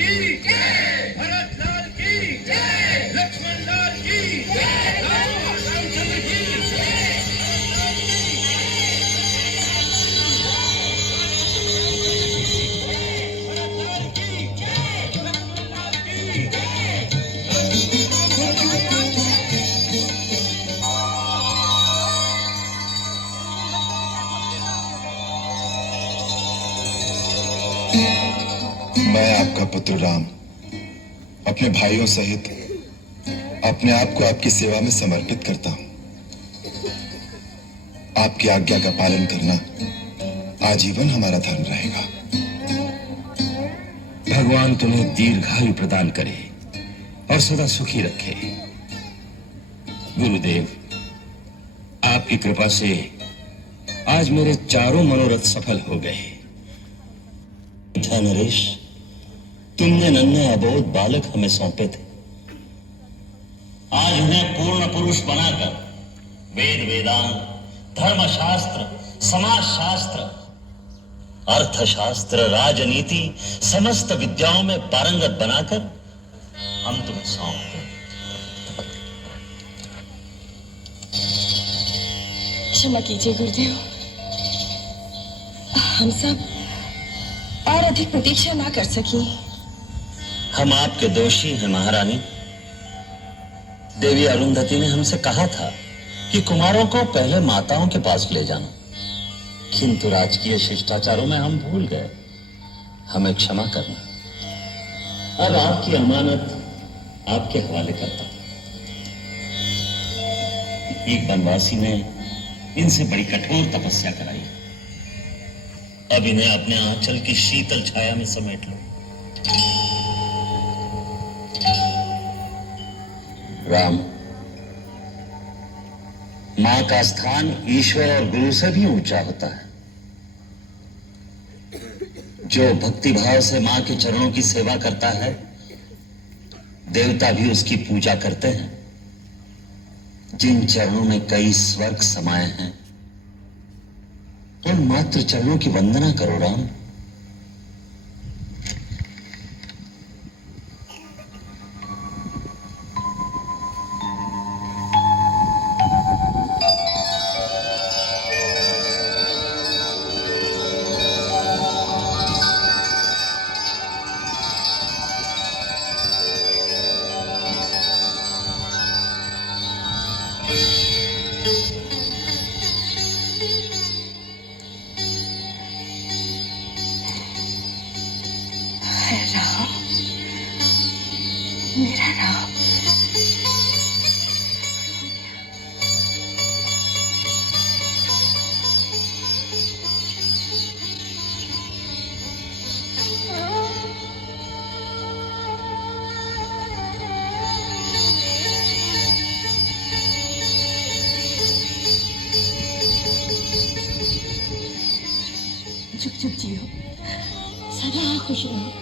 की जय, भरत लाल की जय, लक्ष्मण लाल की जय, रामचंद्र की जय। मैं आपका पुत्र राम अपने भाइयों सहित अपने आप को आपकी सेवा में समर्पित करता हूं। आपकी आज्ञा का पालन करना आजीवन हमारा धर्म रहेगा। भगवान तुम्हें दीर्घायु प्रदान करे और सदा सुखी रखे। गुरुदेव, आपकी कृपा से आज मेरे चारों मनोरथ सफल हो गए। था नरेश, तुमने नन्हे अबोध बालक हमें सौंपे थे। आज उन्हें पूर्ण पुरुष बनाकर वेद वेदांत, धर्मशास्त्र, समाजशास्त्र, अर्थशास्त्र, राजनीति, समस्त विद्याओं में पारंगत बनाकर हम तुम्हें सौंपते। क्षमा कीजिए गुरुदेव, हम सब और अधिक प्रतीक्षा ना कर सकी। हम आपके दोषी हैं महारानी। देवी अरुंधति ने हमसे कहा था कि कुमारों को पहले माताओं के पास ले जाना, किंतु राजकीय शिष्टाचारों में हम भूल गए। हमें क्षमा करना। अब आपकी अमानत आपके हवाले करता हूं। एक वनवासी ने इनसे बड़ी कठोर तपस्या कराई। अब इन्हें अपने आंचल की शीतल छाया में समेट लो। राम, मां का स्थान ईश्वर और गुरु से भी ऊंचा होता है। जो भक्तिभाव से मां के चरणों की सेवा करता है, देवता भी उसकी पूजा करते हैं। जिन चरणों में कई स्वर्ग समाये हैं, उन मात्र चरणों की वंदना करो राम। राम, मेरा राम। जुग जुग जियो, सदा खुश रहो।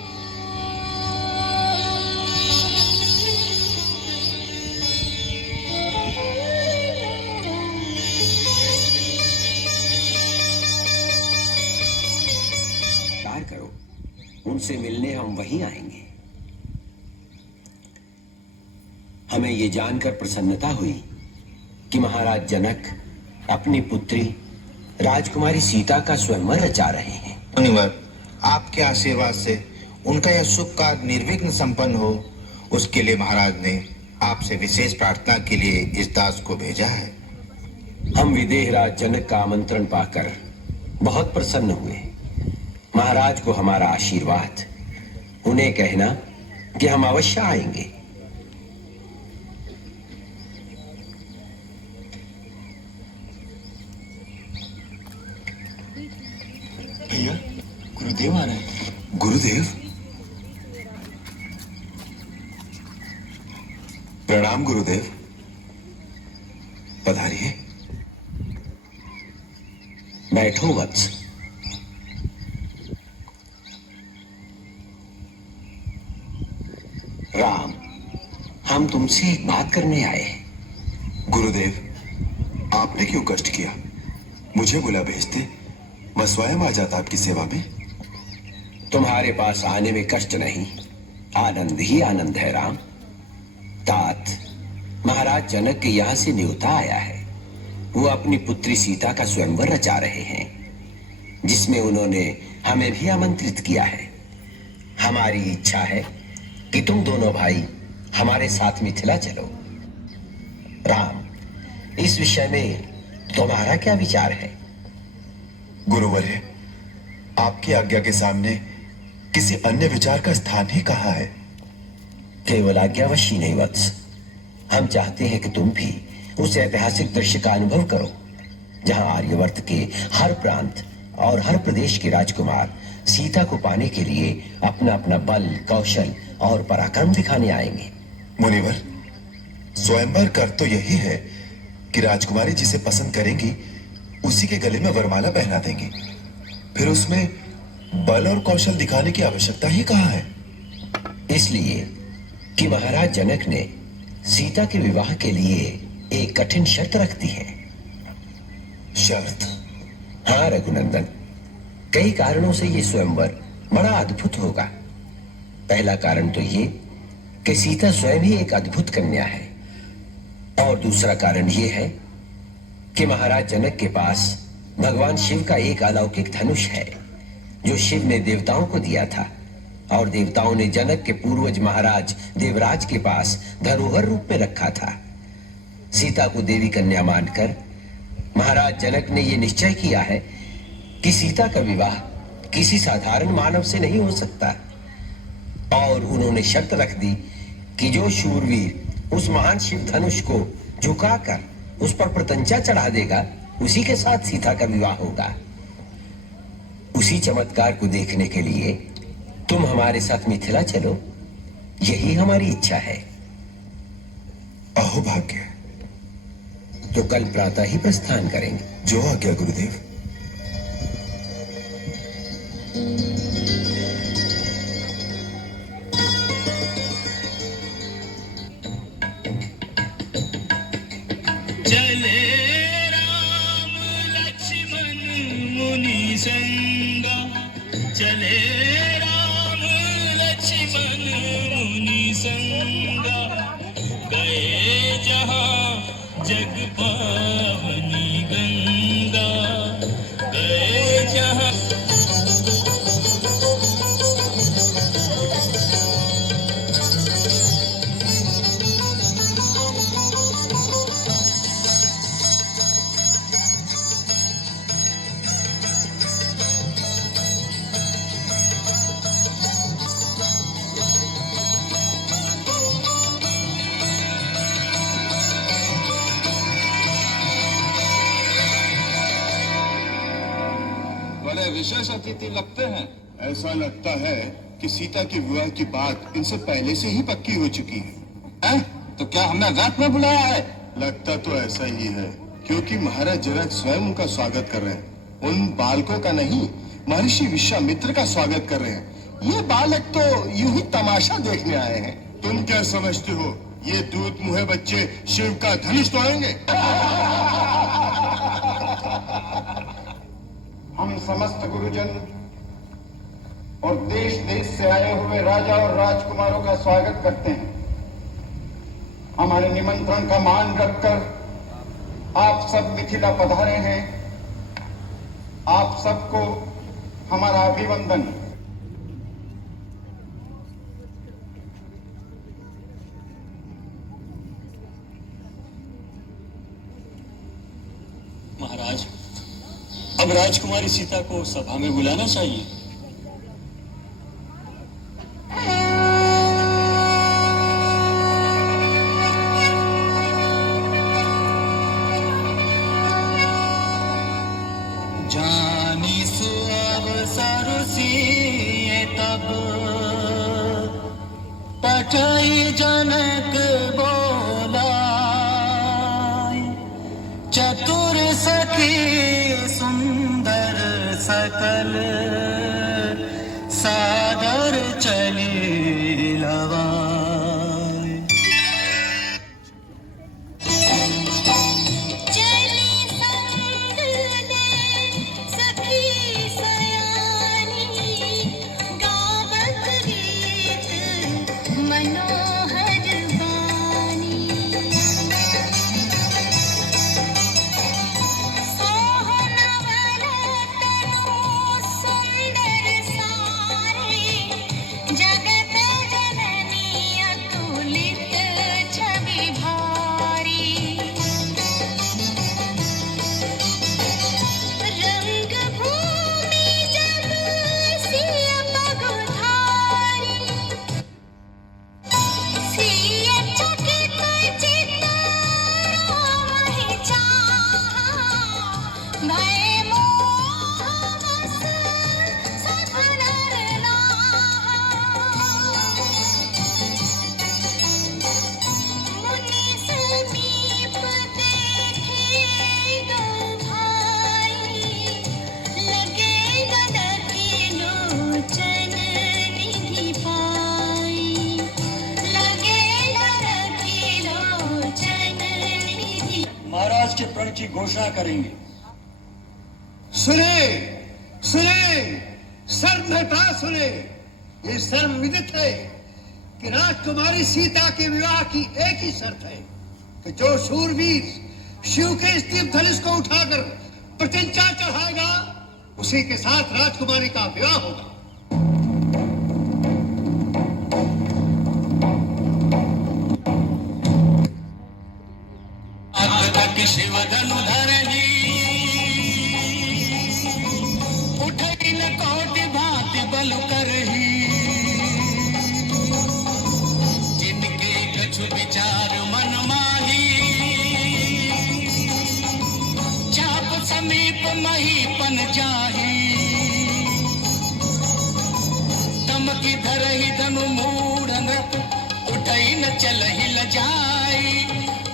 करो, उनसे मिलने हम वहीं आएंगे। हमें ये जानकर प्रसन्नता हुई कि महाराज जनक अपनी पुत्री राजकुमारी सीता का स्वयंवर रचा रहे हैं। मुनिवर, आपके आशीर्वाद से उनका यह शुभ कार्य निर्विघ्न संपन्न हो, उसके लिए महाराज ने आपसे विशेष प्रार्थना के लिए इस दास को भेजा है। हम विदेहराज जनक का आमंत्रण पाकर बहुत प्रसन्न हुए। महाराज को हमारा आशीर्वाद। उन्हें कहना कि हम अवश्य आएंगे। भैया, गुरुदेव आ रहे हैं। गुरुदेव, प्रणाम गुरुदेव। पधारिए। बैठो वत्स। राम, हम तुमसे एक बात करने आए हैं। गुरुदेव, आपने क्यों कष्ट किया? मुझे बुला भेजते, मैं स्वयं आ जाता आपकी सेवा में। तुम्हारे पास आने में कष्ट नहीं, आनंद ही आनंद है राम। तात महाराज जनक के यहाँ से न्योता आया है। वो अपनी पुत्री सीता का स्वयंवर रचा रहे हैं, जिसमें उन्होंने हमें भी आमंत्रित किया है। हमारी इच्छा है कि तुम दोनों भाई हमारे साथ मिथिला चलो। राम, इस विषय में तुम्हारा क्या विचार है? गुरुवर्य, आपकी आज्ञा के सामने किसी अन्य विचार का स्थान ही कहाँ है? केवल आज्ञावश नहीं वत्स, हम चाहते हैं कि तुम भी उस ऐतिहासिक दृश्य का अनुभव करो जहां आर्यवर्त के हर प्रांत और हर प्रदेश के राजकुमार सीता को पाने के लिए अपना अपना बल, कौशल और पराक्रम दिखाने आएंगे। मुनिवर, स्वयंवर कर तो यही है कि राजकुमारी जिसे पसंद करेंगी उसी के गले में वरमाला पहना देंगी। फिर उसमें बल और कौशल दिखाने की आवश्यकता ही कहाँ है? इसलिए कि महाराज जनक ने सीता के विवाह के लिए एक कठिन शर्त रख दी है। शर्त? हाँ रघुनंदन, कई कारणों से ये स्वयंवर बड़ा अद्भुत होगा। पहला कारण तो ये कि सीता स्वयं ही एक अद्भुत कन्या है, और दूसरा कारण ये है कि महाराज जनक के पास भगवान शिव का एक अलौकिक धनुष है, जो शिव ने देवताओं को दिया था, और देवताओं ने जनक के पूर्वज महाराज देवराज के पास धरोहर रूप में रखा था। सीता को देवी कन्या मानकर महाराज जनक ने यह निश्चय किया है कि सीता का विवाह किसी साधारण मानव से नहीं हो सकता, और उन्होंने शर्त रख दी कि जो शूरवीर उस महान शिव धनुष को झुकाकर उस पर प्रतंचा चढ़ा देगा, उसी के साथ सीता का विवाह होगा। उसी चमत्कार को देखने के लिए तुम हमारे साथ मिथिला चलो, यही हमारी इच्छा है। अहो भाग्य। तो कल प्रातः ही प्रस्थान करेंगे। जो आज्ञा गुरुदेव। चले राम लक्ष्मण मुनि संगा, चले राम लक्ष्मण मुनि संगा, गए जहां जग पावनी गंगा, गए जहां। बड़े विशेष अतिथि लगते हैं। ऐसा लगता है कि सीता की विवाह की बात इनसे पहले से ही पक्की हो चुकी है। तो क्या हमने रात में बुलाया है? लगता तो ऐसा ही है, क्योंकि महाराज जनक स्वयं उनका स्वागत कर रहे हैं। उन बालकों का नहीं, महर्षि विश्वामित्र का स्वागत कर रहे हैं। ये बालक तो यूं ही तमाशा देखने आए हैं। तुम क्या समझते हो, ये दूध मुहे बच्चे शिव का धनुष तोड़ेंगे? हम समस्त गुरुजन और देश देश से आए हुए राजा और राजकुमारों का स्वागत करते हैं। हमारे निमंत्रण का मान रखकर आप सब मिथिला पधारे हैं। आप सबको हमारा अभिवंदन। महाराज, अब राजकुमारी सीता को सभा में बुलाना चाहिए। जानी सो अवसर सिए तब, पठई जनक बोला, चतुर सखी सुंदर सकल, सादर चली लवाई। चली संग ले सखी सयानी, गावत गीत की घोषणा करेंगे। सुने सुने, सर्वथा सुने, ये सर्वविदित है कि राजकुमारी सीता के विवाह की एक ही शर्त है कि जो शूरवीर शिव के इस दिव्य धनुष को उठाकर प्रतिज्ञा चढ़ाएगा उसी के साथ राजकुमारी का विवाह होगा। शिव धनु धरनी उठई न कोटि भांति बल करही, जिनके कछु विचार मन माही, चाप समीप महीपन जाही, तमकी धरही धनु मूढ़ नृप उठई न चलहि लजाई,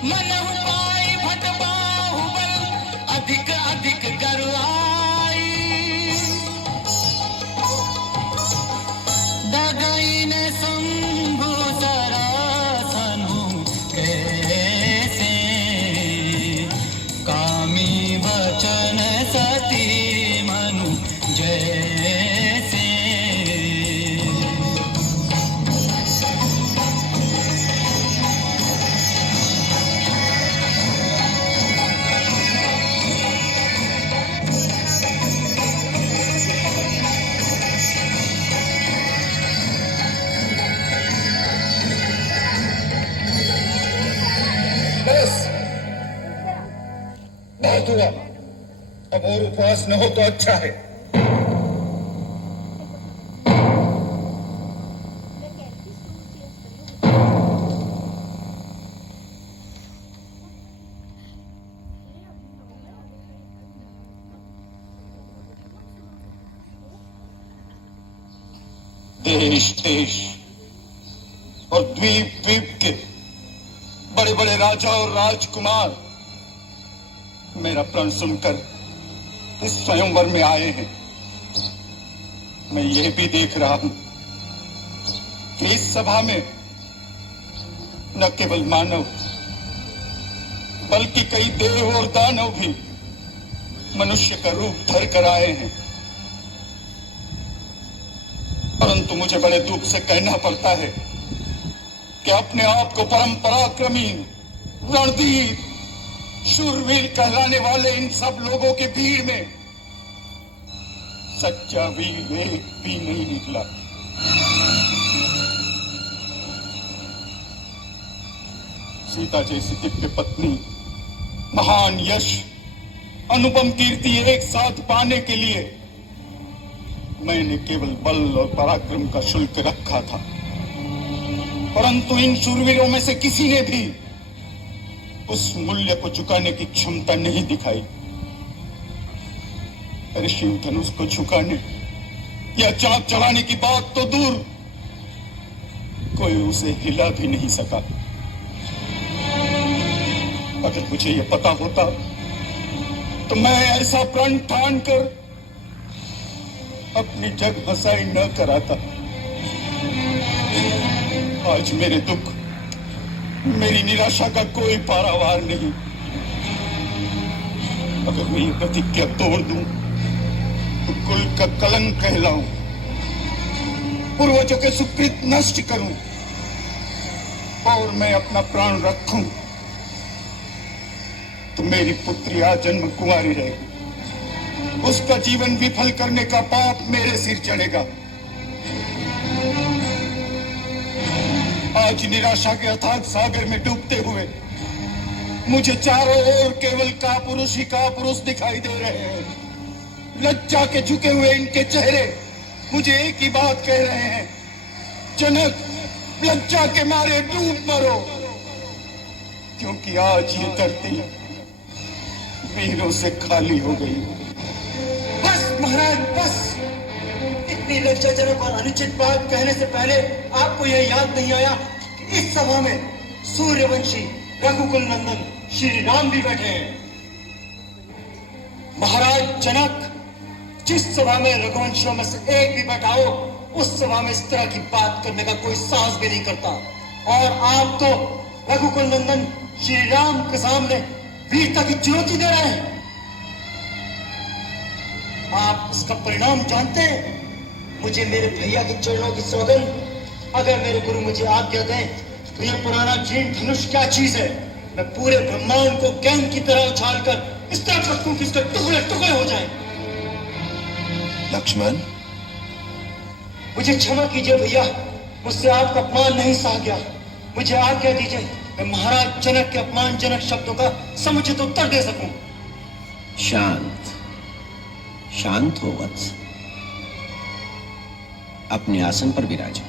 मन उपाय भट बाहुबल अधिक अधिक गरुआई, दगई ने शंभु सरासनु कैसे, कामी वचन सती मनु जैसे, बहुत हुआ, अब और उपवास न हो तो अच्छा है। देश देश और द्वीप द्वीप के बड़े बड़े राजा और राजकुमार मेरा प्रण सुनकर इस स्वयंवर में आए हैं। मैं यह भी देख रहा हूं कि इस सभा में न केवल मानव बल्कि कई देव और दानव भी मनुष्य का रूप धर कर आए हैं, परंतु मुझे बड़े दुख से कहना पड़ता है कि अपने आप को परम पराक्रमी, रणधीर, शूरवीर कहलाने वाले इन सब लोगों की भीड़ में सच्चा वीर एक भी नहीं निकला। सीता जैसी दिव्य पत्नी, महान यश, अनुपम कीर्ति एक साथ पाने के लिए मैंने केवल बल और पराक्रम का शुल्क रखा था, परंतु इन शूरवीरों में से किसी ने भी उस मूल्य को चुकाने की क्षमता नहीं दिखाई। अरे शिव धनुष को झुकाने या चाक चढ़ाने की बात तो दूर, कोई उसे हिला भी नहीं सका। अगर मुझे यह पता होता तो मैं ऐसा प्रण ठान कर अपनी जग बसाई न कराता। आज मेरे दुख, मेरी निराशा का कोई पारावार नहीं। अगर मैं ये प्रतिज्ञा तोड़ दूं तो कुल का कलंक कहलाऊं, पूर्वजों के सुकृत नष्ट करूं और मैं अपना प्राण रखूं तो मेरी पुत्री आजन्म कुंवारी रहेगी, उसका जीवन विफल करने का पाप मेरे सिर चढ़ेगा। आज निराशा के अथाह सागर में डूबते हुए मुझे चारों ओर केवल कापुरुष ही कापुरुष दिखाई दे रहे हैं। लज्जा के झुके हुए इनके चेहरे मुझे एक ही बात कह रहे हैं, जनक, लज्जा के मारे डूब मरो, क्योंकि आज ये धरती वीरों से खाली हो गई। बस महाराज बस, इतनी लज्जाजनक और अनुचित बात कहने से पहले आपको यह याद नहीं आया कि इस सभा में सूर्यवंशी रघुकुल नंदन श्री राम भी बैठे हैं। महाराज जनक, जिस सभा में रघुवंशियों में से एक भी बैठा हो, उस सभा में इस तरह की बात करने का कोई साहस भी नहीं करता। और आप तो रघुकुल नंदन श्री राम के सामने वीरता की चुनौती दे रहे हैं। आप इसका परिणाम जानते हैं? मुझे मेरे भैया के चरणों की सौगंध, अगर मेरे गुरु मुझे आज्ञा दें तो यह पुराना जीर्ण धनुष क्या चीज है। मैं पूरे ब्रह्मांड को गेंद की तरह उछालकर इस तरह पटकूं कि इसके टुकड़े टुकड़े हो जाएं। लक्ष्मण, मुझे क्षमा कीजिए भैया, मुझसे आपका अपमान नहीं सहा गया। मुझे आज्ञा दीजिए मैं महाराज जनक के अपमानजनक शब्दों का समुचित उत्तर दे सकूं। शांत शांत हो वत्स, अपने आसन पर विराजो।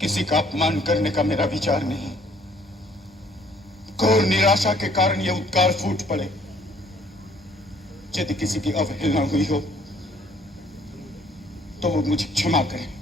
किसी का अपमान करने का मेरा विचार नहीं। घोर निराशा के कारण यह उद्गार फूट पड़े। यदि किसी की अवहेलना हुई हो तो वो मुझे क्षमा करें।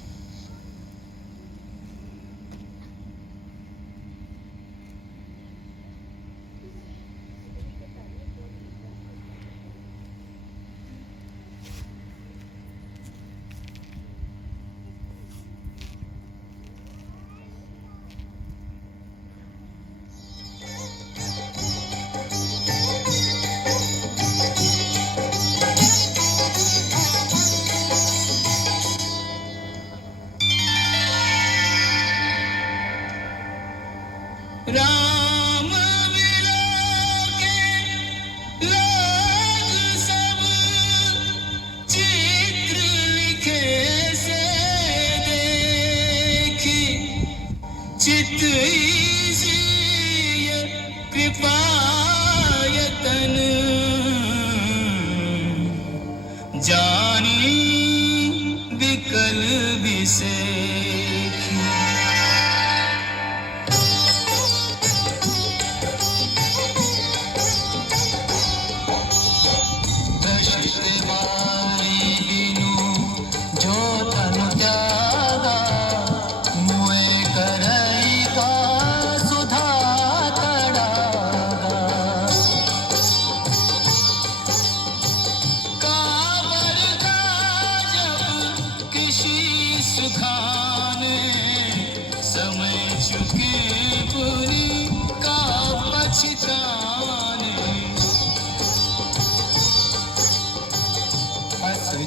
राम विलोके लोग सब चित्र लिखे से देखी, चित ईसी कृपा यतन जानी विकल विसेखी।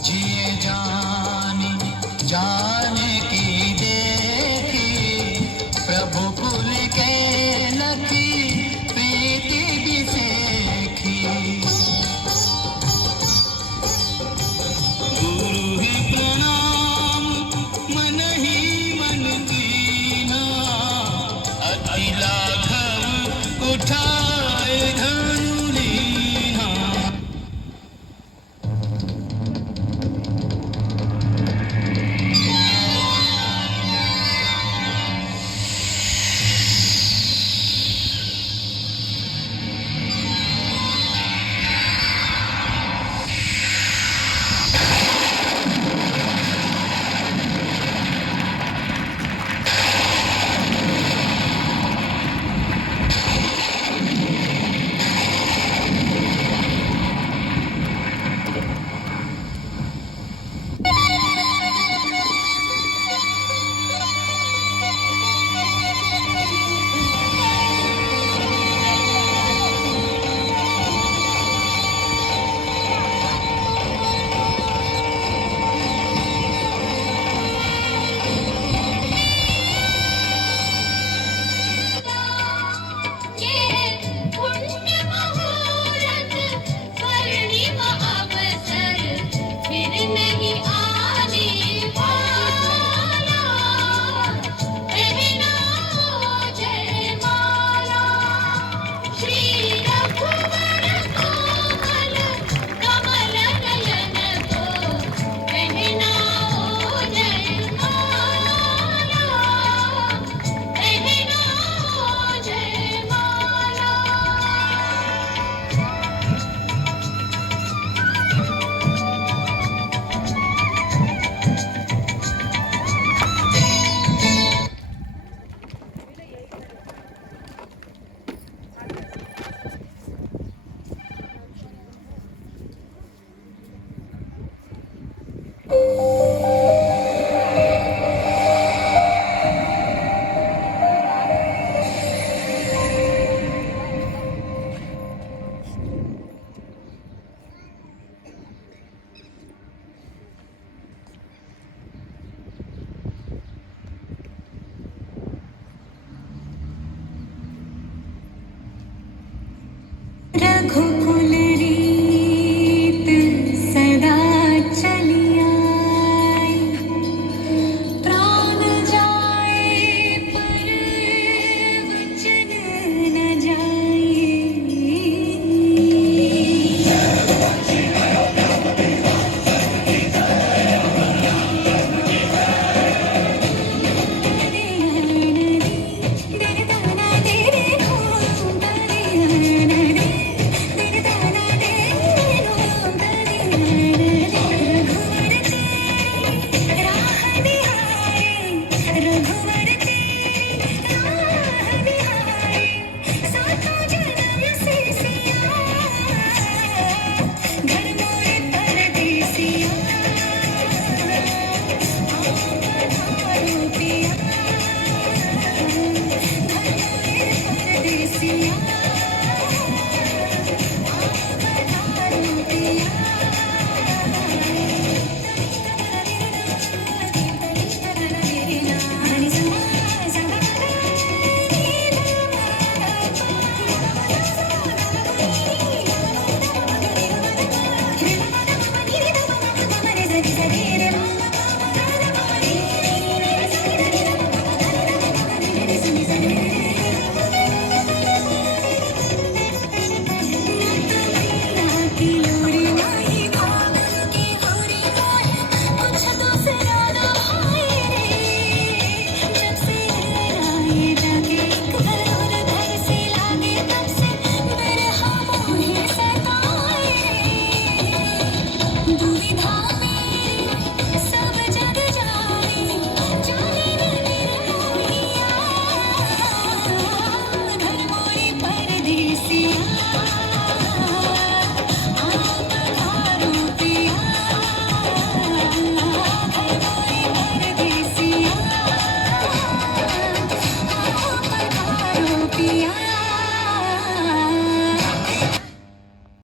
जिए जाने की देखी, प्रभु कुल के लखी प्रीति विसेखी। गुरु ही प्रणाम मन ही मन दीना, अति लाघव उठाए धनु लीना। रघुकुल रीत सदा चली आई, प्राण जाए पर वचन न जाए। पिया